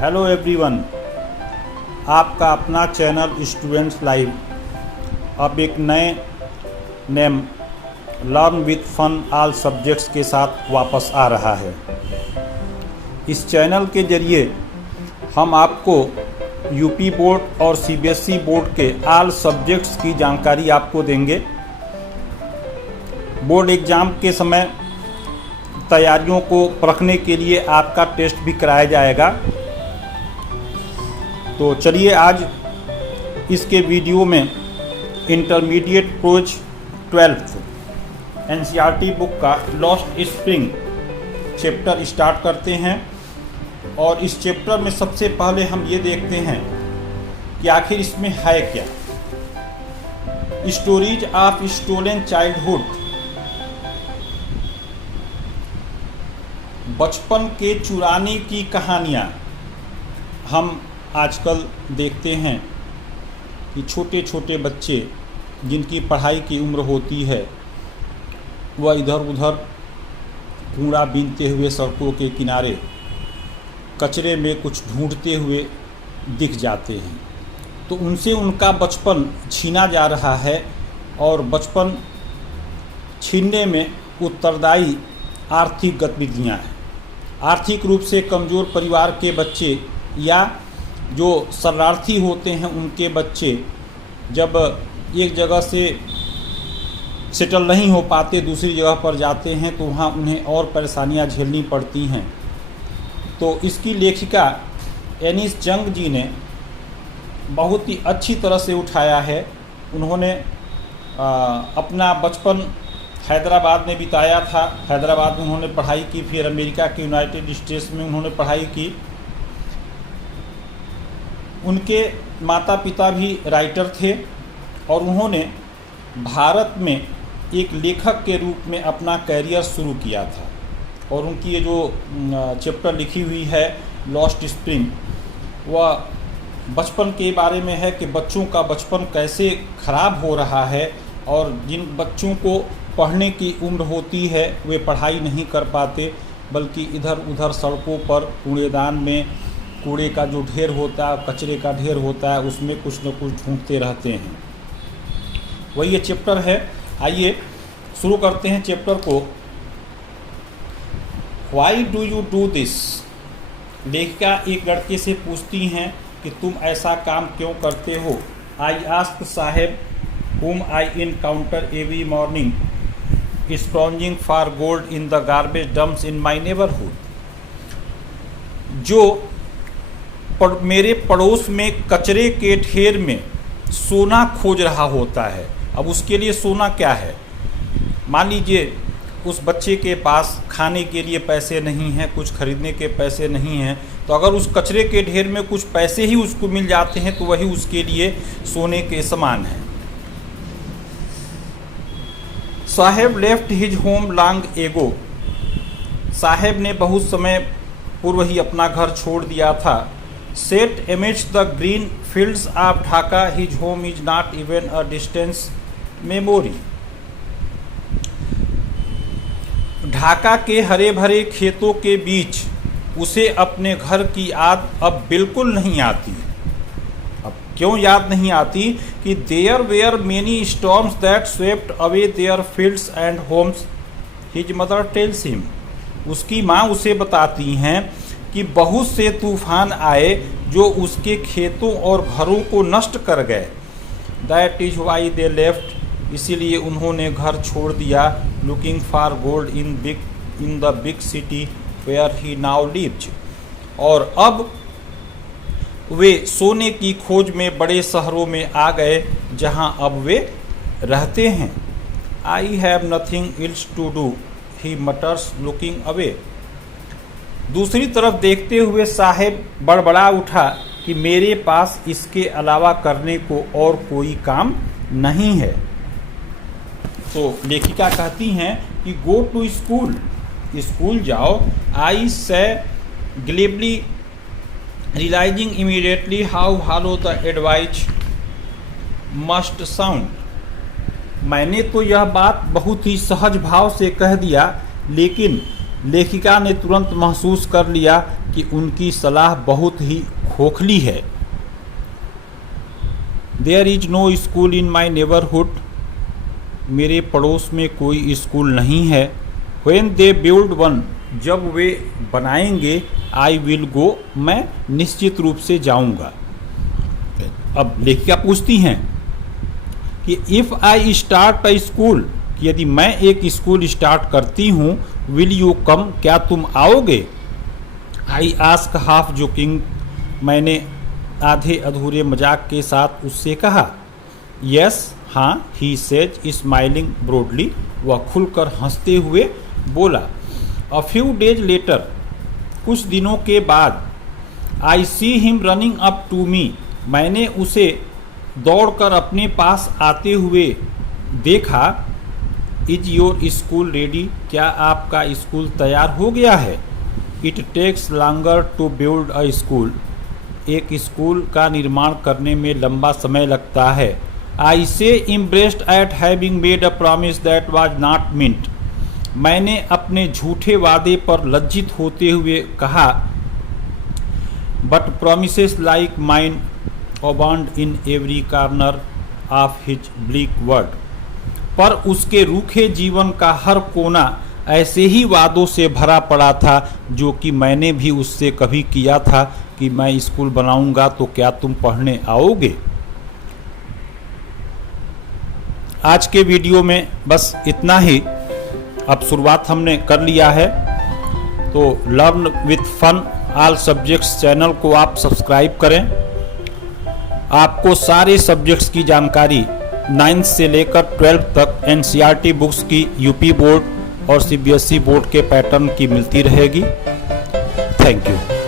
Hello everyone, आपका अपना channel students live अब एक नए name learn with fun all subjects के साथ वापस आ रहा है। इस चैनल के जरिए हम आपको यूपी बोर्ड और सीबीएसई बोर्ड के ऑल सब्जेक्ट्स की जानकारी आपको देंगे। बोर्ड एग्ज़ाम के समय तैयारियों को परखने के लिए आपका टेस्ट भी कराया जाएगा। तो चलिए आज इसके वीडियो में intermediate prose 12th NCERT book का लॉस्ट स्प्रिंग चैप्टर स्टार्ट करते हैं। और इस चैप्टर में सबसे पहले हम ये देखते हैं कि आखिर इसमें है क्या। स्टोरीज ऑफ स्टोलन चाइल्डहुड, बचपन के चुराने की कहानियाँ। हम आजकल देखते हैं कि छोटे छोटे बच्चे जिनकी पढ़ाई की उम्र होती है वह इधर उधर कूड़ा बीनते हुए सड़कों के किनारे कचरे में कुछ ढूंढते हुए दिख जाते हैं। तो उनसे उनका बचपन छीना जा रहा है और बचपन छीनने में उत्तरदायी आर्थिक गतिविधियां हैं। आर्थिक रूप से कमज़ोर परिवार के बच्चे या जो शरारती होते हैं उनके बच्चे जब एक जगह से सेटल नहीं हो पाते दूसरी जगह पर जाते हैं तो वहाँ उन्हें और परेशानियाँ झेलनी पड़ती हैं। तो इसकी लेखिका एनिस जंग जी ने बहुत ही अच्छी तरह से उठाया है। उन्होंने अपना बचपन हैदराबाद में बिताया था। हैदराबाद में उन्होंने पढ़ाई की, फिर अमेरिका के यूनाइटेड स्टेट्स में उन्होंने पढ़ाई की। उनके माता पिता भी राइटर थे और उन्होंने भारत में एक लेखक के रूप में अपना कैरियर शुरू किया था। और उनकी ये जो चैप्टर लिखी हुई है लॉस्ट स्प्रिंग, वह बचपन के बारे में है कि बच्चों का बचपन कैसे ख़राब हो रहा है और जिन बच्चों को पढ़ने की उम्र होती है वे पढ़ाई नहीं कर पाते बल्कि इधर उधर सड़कों पर कूड़ेदान में कूड़े का जो ढेर होता है, कचरे का ढेर होता है, उसमें कुछ न कुछ ढूंढते रहते हैं। वही ये चैप्टर है। आइए शुरू करते हैं चैप्टर को। Why do you do this? लेखिका एक लड़के से पूछती हैं कि तुम ऐसा काम क्यों करते हो। I ask Saheb whom I encounter every morning scrounging for gold in the garbage dumps in my neighborhood। जो मेरे पड़ोस में कचरे के ढेर में सोना खोज रहा होता है। अब उसके लिए सोना क्या है? मान लीजिए उस बच्चे के पास खाने के लिए पैसे नहीं हैं, कुछ खरीदने के पैसे नहीं हैं, तो अगर उस कचरे के ढेर में कुछ पैसे ही उसको मिल जाते हैं तो वही उसके लिए सोने के समान है। साहेब left his home long ago. साहेब ने बहुत समय पूर्व ही अपना घर छोड़ दिया था। Set amidst the green fields of Dhaka his home is not even a distance memory. Dhaka के हरे भरे खेतों के बीच उसे अपने घर की याद अब बिल्कुल नहीं आती। अब क्यों याद नहीं आती? कि there were many storms that swept away their fields and homes, his mother tells him. उसकी माँ उसे बताती हैं कि बहुत से तूफान आए जो उसके खेतों और घरों को नष्ट कर गए। That is why they left, इसीलिए उन्होंने घर छोड़ दिया। Looking for gold in the big city where he now lives. और अब वे सोने की खोज में बड़े शहरों में आ गए जहां अब वे रहते हैं। I have nothing else to do, he mutters looking away. दूसरी तरफ देखते हुए साहेब बड़बड़ा उठा कि मेरे पास इसके अलावा करने को और कोई काम नहीं है। तो लेखिका कहती हैं कि गो टू स्कूल, स्कूल जाओ। आई से ग्लेबली realizing immediately how hollow the advice must sound। मैंने तो यह बात बहुत ही सहज भाव से कह दिया, लेकिन लेखिका ने तुरंत महसूस कर लिया कि उनकी सलाह बहुत ही खोखली है। There is no school in my neighbourhood, मेरे पड़ोस में कोई स्कूल नहीं है। व्हेन दे बिल्ड वन, जब वे बनाएंगे, आई विल गो, मैं निश्चित रूप से जाऊंगा। अब लेखिका पूछती हैं कि if I start a school, कि यदि मैं एक स्कूल स्टार्ट करती हूँ, विल यू कम, क्या तुम आओगे? आई आस्क हाफ जोकिंग, मैंने आधे अधूरे मजाक के साथ उससे कहा। यस, हाँ, ही सेज स्माइलिंग ब्रॉडली, वह खुलकर हंसते हुए बोला। अ फ्यू डेज लेटर, कुछ दिनों के बाद, I see him running up to me, मैंने उसे दौड़कर अपने पास आते हुए देखा। इज योर स्कूल रेडी, क्या आपका स्कूल तैयार हो गया है? It takes longer to build a school, एक स्कूल का निर्माण करने में लंबा समय लगता है। आई से impressed eight having made a promise that was not meant, मैंने अपने झूठे वादे पर लज्जित होते हुए कहा। But promises like mine abound in every corner of his bleak world, पर उसके रूखे जीवन का हर कोना ऐसे ही वादों से भरा पड़ा था जो कि मैंने भी उससे कभी किया था कि मैं स्कूल बनाऊंगा तो क्या तुम पढ़ने आओगे। आज के वीडियो में बस इतना ही। अब शुरुआत हमने कर लिया है, तो learn with fun all subjects channel को आप सब्सक्राइब करें। आपको सारे सब्जेक्ट्स की जानकारी 9th से लेकर 12th तक NCERT बुक्स की यूपी बोर्ड और CBSE बोर्ड के पैटर्न की मिलती रहेगी। Thank you.